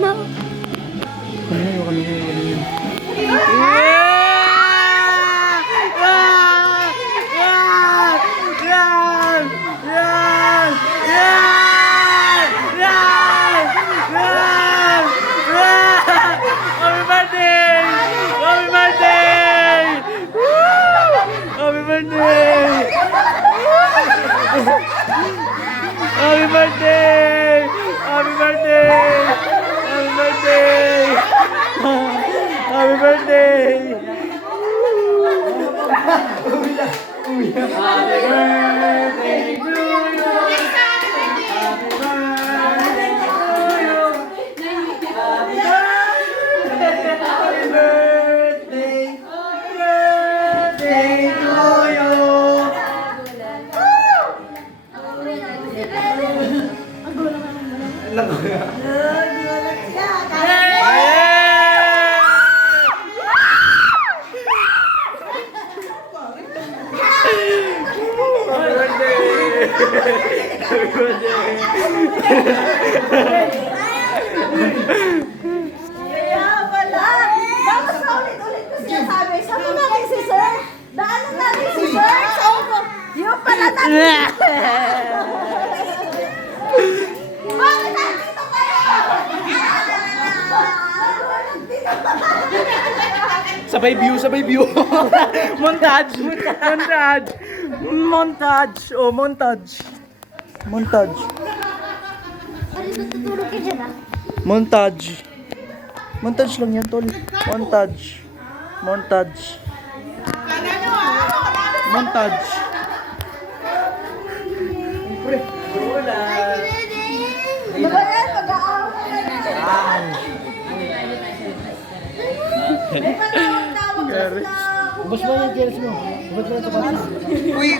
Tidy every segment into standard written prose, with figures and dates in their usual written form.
na. Happy birthday! Happy birthday! Happy birthday! Happy birthday! Happy birthday to you! Happy birthday to you! Happy birthday! Happy birthday to you! Kaya pala. Tapos na ulit-ulit ko sinasabi. Sabi natin si Sir. Daanan natin si Sir. Sabi ko, yung pala natin. Bakit nandito kayo? Sabay view. Montage. Oh, montage. Pare, natutulog ka dyan ah. Montage lang yan, tol. Montage. Diba yan? Pag-aaway na. May panawag-tawag sa Ubus mo yung jersey mo. Ubus mo yung sapatos.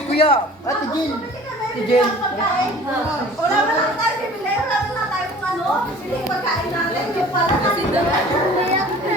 Kuya, Ate Jen. Wala ba